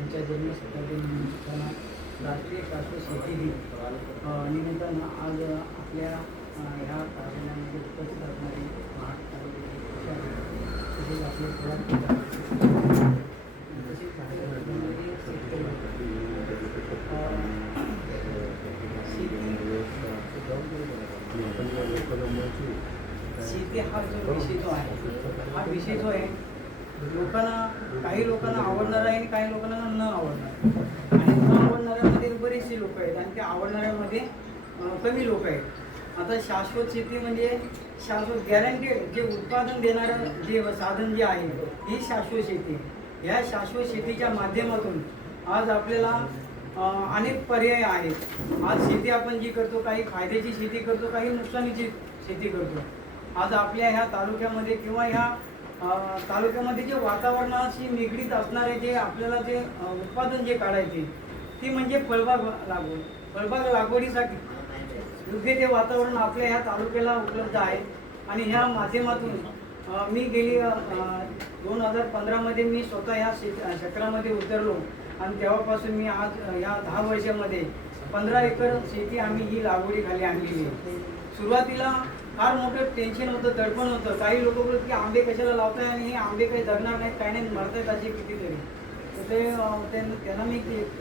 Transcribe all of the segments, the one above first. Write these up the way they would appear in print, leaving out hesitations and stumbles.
त्यांच्या जन्मशताब्दीनिमित्तानं राष्ट्रीय शाश्वत शेती दिन निमित्तानं आज आपल्या ह्या कार्यालयामध्ये उपस्थित असणारे महाराष्ट्र तसेच आपले तसेच शेती हा जो विषय जो आहे लोकांना काही लोकांना आवडणार आहे आणि काही लोकांना न आवडणार आणि न आवडणाऱ्यामध्ये बरेचसे लोक आहेत आणि त्या आवडणाऱ्यामध्ये कमी लोक आहेत. आता शाश्वत शेती म्हणजे शाश्वत गॅरंटेड जे उत्पादन देणारं जे साधन जे आहे ही शाश्वत शेती. ह्या शाश्वत शेतीच्या माध्यमातून आज आपल्याला अनेक पर्याय आहेत. आज शेती आपण जी करतो काही फायद्याची शेती करतो, काही नुकसानीची शेती करतो. आज आपल्या ह्या तालुक्यामध्ये किंवा ह्या तालुक्यामध्ये जे वातावरणाशी निगडीत असणारे जे आपल्याला जे उत्पादन जे काढायचे ती म्हणजे फळबाग लागवड. फळबाग लागवडीसाठी योग्य ते वातावरण आपल्या ह्या तालुक्याला उपलब्ध आहे आणि ह्या माध्यमातून मी गेली 2015 मी स्वतः ह्या क्षेत्रामध्ये उतरलो आणि तेव्हापासून मी आज ह्या 10 वर्षामध्ये 15 एकर शेती आम्ही ही लागवडीखाली आणलेली आहे. सुरुवातीला फार मोठं टेन्शन होतं, दडपण होतं. काही लोक बोलत की आंबे कशाला लावताय आणि हे आंबे काही जगणार नाहीत, काही नाही, मरतायत असे कितीतरी. तर त्यांना मी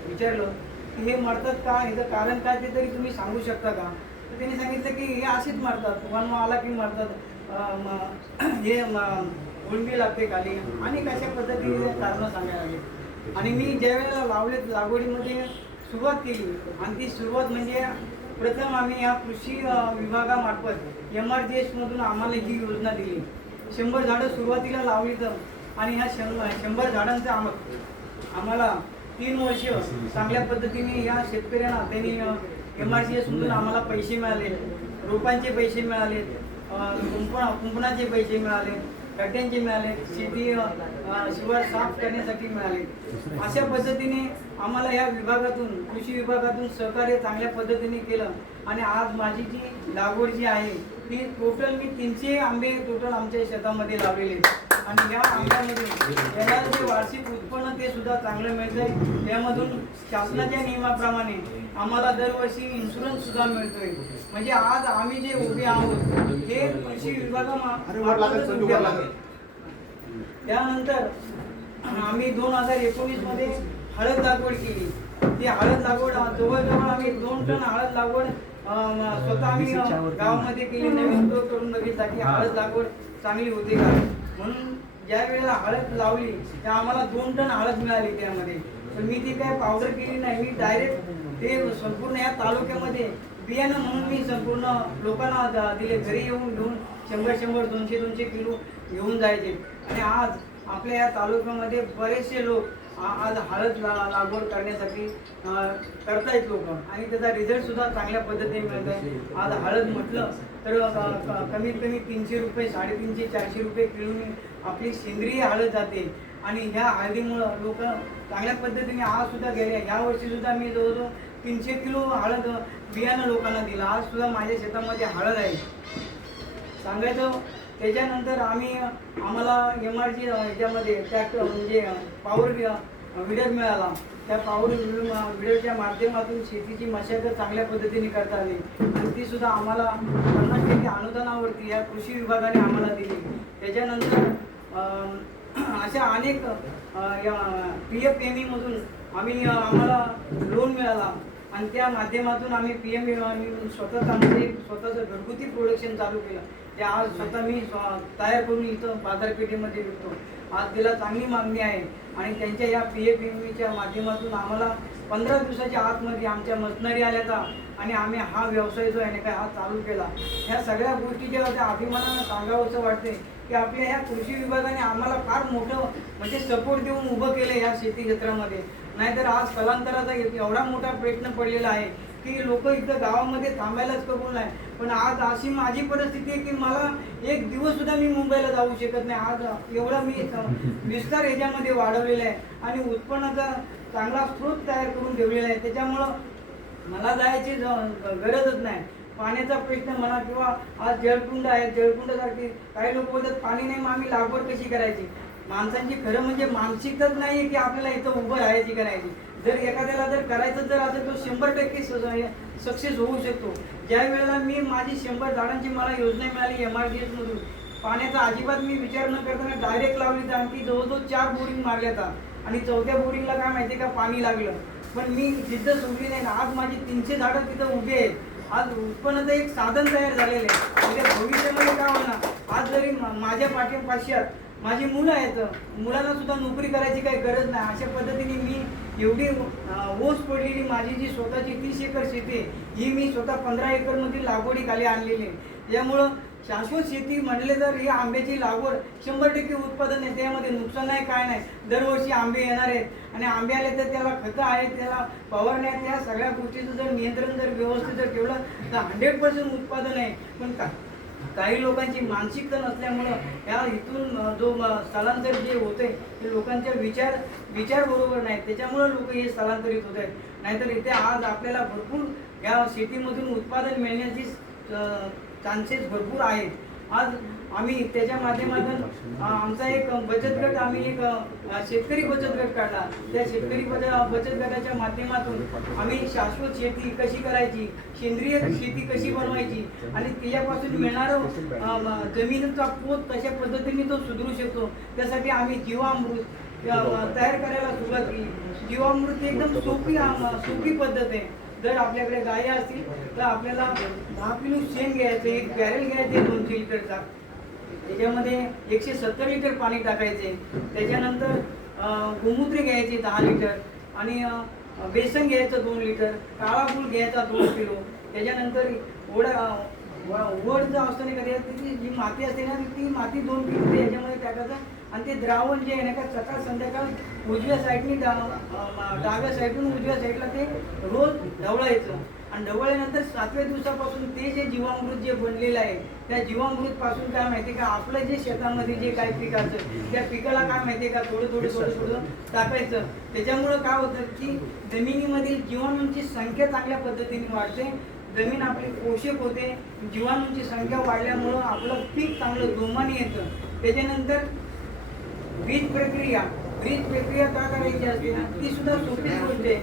विचारलं की हे मरतात का, ह्याचं कारण काय ते तरी तुम्ही सांगू शकता का. तर त्यांनी सांगितलं की हे असेच मरतात, वन आला की मरतात, हे उळंबी लागते खाली आणि कशा पद्धतीने कारणं सांगायला लागली. आणि मी ज्या वेळेला लागवडीमध्ये सुरुवात केली आणि ती सुरुवात म्हणजे प्रथम आम्ही या कृषी विभागामार्फत MRGS मधून आम्हाला ही योजना दिली. 100 झाडं सुरुवातीला लावली तर आणि ह्या 100 झाडांचं आम्हाला 3 वर्ष चांगल्या पद्धतीने या शेतकऱ्यांना त्यांनी MRGS मधून आम्हाला पैसे मिळाले, रोपांचे पैसे मिळाले, कुंपणाचे पैसे मिळाले, खड्ड्यांचे मिळाले, शेती शिवार साफ करण्यासाठी मिळाले. अशा पद्धतीने आम्हाला या विभागातून कृषी विभागातून सहकार्य चांगल्या पद्धतीने केलं आणि आज माझी जी लागवड जी आहे ती टोटल मी 300 आंबे टोटल आमच्या शेतामध्ये लावलेले आहेत आणि या आंब्यामधून याला जे वार्षिक उत्पन्न ते सुद्धा चांगलं मिळतंय. त्यामधून शासनाच्या नियमाप्रमाणे आम्हाला दरवर्षी इन्शुरन्स सुद्धा मिळतोय. म्हणजे आज आम्ही जे उभे आहोत हे कृषी विभागामार्फत उभे आहोत. त्यानंतर आम्ही 2019 मध्ये हळद लागवड केली. ती हळद लागवड जवळजवळ आम्ही 2 टन हळद लागवड स्वतः आम्ही गावामध्ये केली. नवीन करून बघितला की हळद लागवड चांगली होते का म्हणून ज्या वेळेला हळद लावली त्या आम्हाला 2 टन हळद मिळाली. त्यामध्ये तर मी ती काय पावडर केली नाही, मी डायरेक्ट ते संपूर्ण या तालुक्यामध्ये बियाणं म्हणून मी संपूर्ण लोकांना दिले. घरी येऊन घेऊन 100-100, 200-200 किलो घेऊन जायचे आणि आज आपल्या या तालुक्यामध्ये बरेचसे लोक आज हळद लागवड करण्यासाठी करतायत लोक आणि त्याचा रिझल्ट सुद्धा चांगल्या पद्धतीने मिळत आहे. आज हळद म्हटलं तर कमीत कमी 300 रुपये, 350, 400 रुपये किलोने आपली सेंद्रिय हळद जाते आणि ह्या हळदीमुळं लोक चांगल्या पद्धतीने आज सुद्धा गेले. ह्या वर्षी सुद्धा मी जवळजवळ 300 किलो हळद बियाणं लोकांना दिलं. आज सुद्धा माझ्या शेतामध्ये हळद आहे सांगायचं. त्याच्यानंतर आम्हाला MRG ह्याच्यामध्ये ट्रॅक्टर म्हणजे पॉवर विडर मिळाला. त्या पॉवर विडरच्या माध्यमातून शेतीची मशागत चांगल्या पद्धतीने करता आली आणि ती सुद्धा आम्हाला 50% अनुदानावरती या कृषी विभागाने आम्हाला दिली. त्याच्यानंतर अशा अनेक PFME मधून आम्हाला लोन मिळाला आणि त्या माध्यमातून आम्ही PME स्वतःचं घरगुती प्रोडक्शन चालू केलं. ते आज स्वतः मी तयार करून इथं बाजारपेठेमध्ये विकतो. आज त्याला चांगली मागणी आहे आणि त्यांच्या या PFMEच्या माध्यमातून आम्हाला 15 दिवसाच्या आतमध्ये आमच्या मशनरी आल्या आणि आम्ही हा व्यवसाय जो आहे ना काय हा चालू केला. ह्या सगळ्या गोष्टी ज्या अभिमानानं सांगावंसं वाटते की आपल्या ह्या कृषी विभागाने आम्हाला फार मोठं म्हणजे सपोर्ट देऊन उभं केलं ह्या शेती क्षेत्रामध्ये. नाहीतर आज स्थलांतराचा एवढा मोठा प्रयत्न पडलेला आहे की लोक इथं गावामध्ये थांबायलाच कबूल नाही. पण आज अशी माझी परिस्थिती आहे की मला एक दिवस सुद्धा मी मुंबईला जाऊ शकत नाही. आज एवढा मी विस्तार ह्याच्यामध्ये वाढवलेला आहे आणि उत्पन्नाचा चांगला स्रोत तयार करून ठेवलेला आहे. त्याच्यामुळं मला जायची गरजच नाही. पाण्याचा प्रश्न म्हणा किंवा आज जलकुंड आहे, जलकुंडासारखी काही लोक बोलतात पाणी नाही, मग आम्ही लागवड कशी करायची. माणसांची खरं म्हणजे मानसिकताच नाही आहे की आपल्याला इथं उभं राहायची करायची. जर एखाद्याला जर करायचं जर असेल तो 100% सक्सेस होऊ शकतो. ज्या वेळेला मी माझी 100 झाडांची मला योजना मिळाली MRDS मधून, पाण्याचा अजिबात मी विचार न करताना डायरेक्ट लावली. तर आणखी जवळजवळ 4 बोरिंग मारल्या आणि 4थ्या बोरिंगला काय माहिती का पाणी लागलं. पण मी जिद्द सोडली नाही. आज माझी 300 झाडं तिथं उभी आहेत. आज उत्पन्नाचं एक साधन तयार झालेलं आहे. म्हणजे भविष्यामध्ये काय होणार, आज जरी माझ्या पाठीपाश्यात माझी मुलं आहेत, मुलांना सुद्धा नोकरी करायची काही गरज नाही. अशा पद्धतीने मी एवढी ओस पडलेली माझी जी स्वतःची 30 एकर शेती आहे, ही मी स्वतः 15 एकरमध्ये लागवडीखाली आणलेली आहे. यामुळं शाश्वत शेती म्हणले तर ही आंब्याची लागवड 100% उत्पादन आहे. त्यामध्ये नुकसान नाही, काय नाही. दरवर्षी आंबे येणार आहेत आणि आंबे आले तर त्याला खतं आहेत, त्याला फवारण्या आहेत. त्या सगळ्या गोष्टीचं जर नियंत्रण जर व्यवस्थित जर ठेवलं तर 100% उत्पादन आहे. पण काही लोकांची मानसिकता नसल्यामुळं या इथून जो स्थलांतर जे होते ते लोकांचे विचार बरोबर नाहीत. त्याच्यामुळं लोक हे स्थलांतरित होत आहेत. नाहीतर इथे आज आपल्याला भरपूर या शेतीमधून उत्पादन मिळण्याची चान्सेस भरपूर आहेत. आज आम्ही त्याच्या माध्यमातून आमचा एक बचत गट, आम्ही एक शेतकरी बचत गट काढला. त्या शेतकरी बचत गटाच्या माध्यमातून आम्ही शाश्वत शेती कशी करायची, सेंद्रिय शेती कशी बनवायची आणि त्याच्यापासून मिळणारं जमिनीचा पोत कशा पद्धतीने तो सुधारू शकतो, त्यासाठी आम्ही जीवामृत तयार करायला सुरुवात केली. जीवामृत एकदम सोपी पद्धत आहे. जर आपल्याकडे गायी असतील तर आपल्याला 10 किलो शेण घ्यायचं, एक बॅरेल घ्यायचे 200 लिटरचा, त्याच्यामध्ये 170 लिटर पाणी टाकायचे. त्याच्यानंतर गोमूत्र घ्यायचे 10 लिटर आणि बेसन घ्यायचं 2 लिटर, काळा गूळ घ्यायचा 2 किलो. त्याच्यानंतर वड जो असतो ना, कधी त्याची जी माती असते ना, ती माती 2 किलो याच्यामध्ये टाकायचं आणि ते द्रावण जे आहे ना का सकाळ संध्याकाळ उजव्या साईडनी डाव्या साईडून उजव्या साईडला ते रोज ढवळायचं. आणि ढवळल्यानंतर 7व्या दिवसापासून ते जे जीवामृत जे बनलेलं आहे, त्या जीवामृत पासून काय माहिती का आपलं जे शेतामध्ये जे काही पीक असतं त्या पिकाला काय माहिती का थोडं टाकायचं. त्याच्यामुळं काय होतं की जमिनीमधील जीवाणूंची संख्या चांगल्या पद्धतीने वाढते, जमीन आपली पोषक होते. जीवाणूंची संख्या वाढल्यामुळं आपलं पीक चांगलं जोमाने येतं. त्याच्यानंतर बीज प्रक्रिया का करायची असते ना, ती सुद्धा सोपी गोष्ट आहे.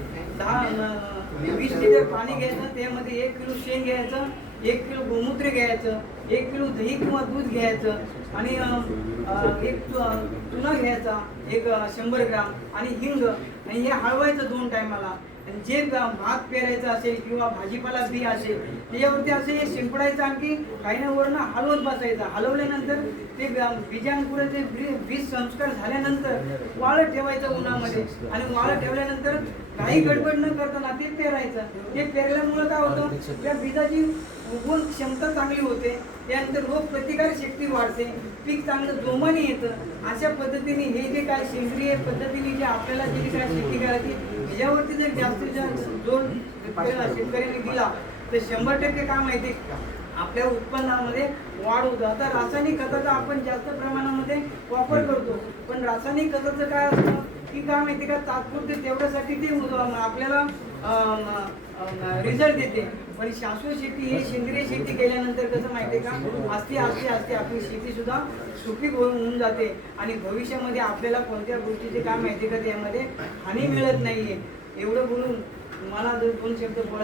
20 लिटर पाणी घ्यायचं, त्यामध्ये 1 किलो शेण घ्यायचं, 1 किलो गोमूत्र घ्यायचं, 1 किलो दही किंवा दूध घ्यायचं आणि एक चुना घ्यायचा 100 ग्राम आणि हिंग, आणि हे हळवायचं 2 टायमाला. जे भात पेरायचं असेल किंवा भाजीपाला बी असेल त्याच्यावरती असे हे शिंपडायचं, आणखी काही ना वरनं हलवत बसायचं. हलवल्यानंतर ते बीजांकुरे ते बीज संस्कार झाल्यानंतर वाळत ठेवायचं उन्हामध्ये आणि वाळत ठेवल्यानंतर काही गडबड न करताना ते पेरायचं. ते पेरल्यामुळं काय होतं, त्या बीजाची उगवण क्षमता चांगली होते, त्यानंतर रोग प्रतिकार शक्ती वाढते, पीक चांगलं जोमाने येतं. अशा पद्धतीने हे जे काय सेंद्रिय पद्धतीने जे आपल्याला जे काय शेती करायची याच्यावरती जर जास्तीत जास्त जोर शेतकऱ्यांनी दिला तर 100% काय माहिती आपल्या उत्पन्नामध्ये वाढ होतं. आता रासायनिक खताचा आपण जास्त प्रमाणामध्ये वापर करतो, पण रासायनिक खताचं काय असतं की काय माहिती का तात्पुरते तेवढ्यासाठी ते आपल्याला रिझल्ट देते. पण शाश्वत शेती ही सेंद्रिय शेती केल्यानंतर कसं माहिती का आस्ते आपली शेती सुद्धा सुपीक होऊन जाते आणि भविष्यामध्ये आपल्याला कोणत्या गोष्टीचे काय माहिती का त्यामध्ये हानी मिळत नाहीये. एवढं बोलून मला 2 शब्द बोलायचे.